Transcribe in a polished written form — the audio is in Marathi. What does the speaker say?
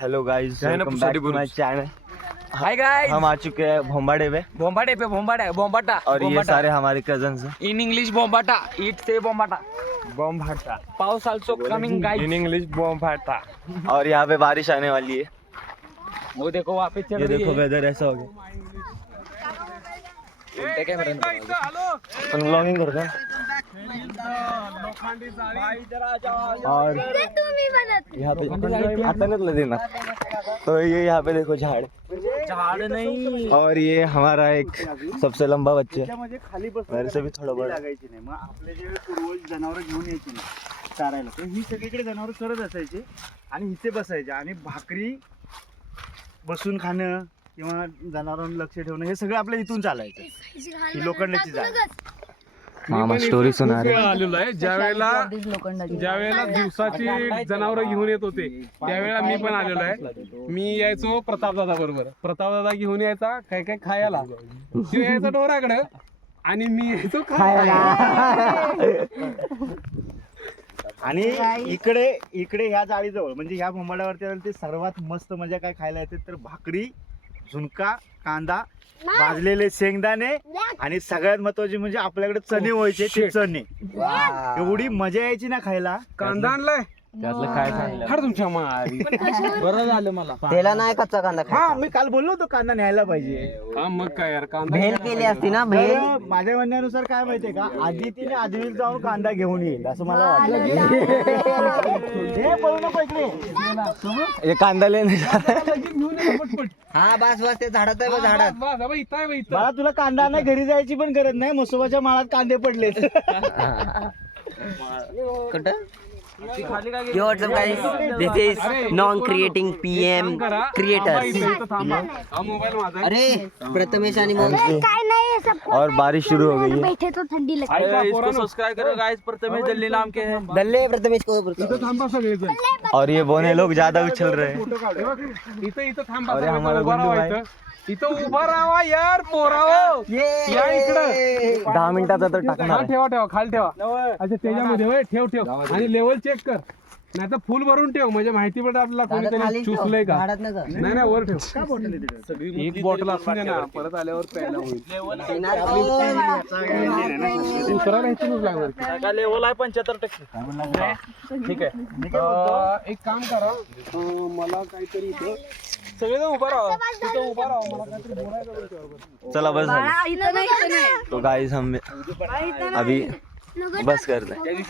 Hello guys, welcome back to my channel. Hi guys, हम आ चुके हैं भोंबाड़े पे। भोंबाटा और ये सारे हमारे कजन्स हैं। इन इंग्लिश भोंबाटा, इट से भोंबाटा। पाउस also coming guys in English भोंबाटा। और यहाँ पे बारिश आने वाली है। वो देखो वहाँ पे चल ये रही देखो है। वेदर ऐसा हो गया। उल्टे कैमरे में अपन व्लॉगिंग करते हैं। और यहाँ पे आता नहीं देना। तो ये यहाँ पे देखो झाड़ नहीं। और ये हमारा एक सबसे लंबा बच्चा मेरे से भी थोड़ा बड़ा। मग आपले जे पूर्वज जनावर घेऊन यायचे ना चारायला, तर ही सगळीकडे जनावर चरत असायचे आणि हिचे बसायचे आणि भाकरी बसून खाणं किंवा जनावरांना लक्ष ठेवणं हे सगळं आपल्या इथून चालायचं. ही लोखंडाची जागा. मामा स्टोरी सुना रहे. आलेलो आहे ज्यावेळेला दिवसाची जनावर घेऊन येत होते त्यावेळेला मी पण आलेलो आहे. मी यायचो प्रतापदादा बरोबर. प्रतापदादा घेऊन यायचा काय काय खायला, तो यायचा डोराकडे आणि मी यायचो खायला. आणि इकडे ह्या जाळीजवळ म्हणजे ह्या भोंबाड्यावरती ते सर्वात मस्त मजा काय खायला येते तर भाकरी, झुणका, कांदा, भाजलेले शेंगदाणे आणि सगळ्यात महत्वाचे म्हणजे आपल्याकडे चणे व्हायचे ते चणे. एवढी मजा यायची ना खायला. कांदा आणलाय त्यातलं काय सांगितलं? फार तुमच्या मारी. बरं झालं मला. त्याला नाही कच्चा कांदा हा मी काल बोललो होतो कांदा न्यायला पाहिजे. हा मग काय यार, कांदा भेल केली असती ना भेल. तर माझ्या म्हणण्यानुसार काय माहितीये का, आधी तिने आधीवील जाऊन कांदा घेऊन येईल असं मला वाटलं. हे पळू नको इकडे. ये कांदा लेने घेऊन ये पटपट. हा बस बस ते झाडात आहे बघ, झाडात. बस, बस, इथं आहे बघ, इथं. मला तुला कांदा नाही घरी जायची पण गरज नाही. मसोबाच्या माळात कांदे पडले. कुठं Yo, what's up guys? This is non-creating PM थांबा, creators. इथं थांबा. हा मोबाईल माझा आहे. अरे प्रथमेश आणि मोहन. काय नाही है सब और बारिश शुरू हो गई है. बैठे तो ठंडी लगती ऐका पोरांनो, सब्सक्राइब करो गाइस, प्रथमेश जल्दी नाम के हैं. दल्ले प्रथमेश को इथं थांबा सगळेजण. और ये बोने लोग ज्यादा उछल रहे हैं. फोटो काढ. हे बघ, इथं थांबा अरे, सगळेजण, हमारा उभा गुंडू राहा भाई. इथं उभा राहा यार पोरावो. या इकडं. 10 मिनिटाचा तर टाकणार हा आहे. ठेवा खाली ठेवा. अच्छा त्याच्यामध्ये होय, ठेव आणि लेवल चेक कर. नाही तर फुल भरून ठेव म्हणजे माहिती पडे आपल्याला कोणीतरी चुसलंय का. झाडात नका. नाही वर ठेव. एक बॉटल असू दे ना, परत आल्यावर प्यायला होईल. दुसरा नाही तुम्हीच लागणार. लेवल आहे 75%. ठीक आहे. एक काम करा, मला काहीतरी इथं सगळेजण उभा राहा. तिथं उभा राहा, मला काहीतरी बोलायचं होतं तुझ्याबरोबर. चला बस झालं. तो गाइस हम अभी बस करते हैं.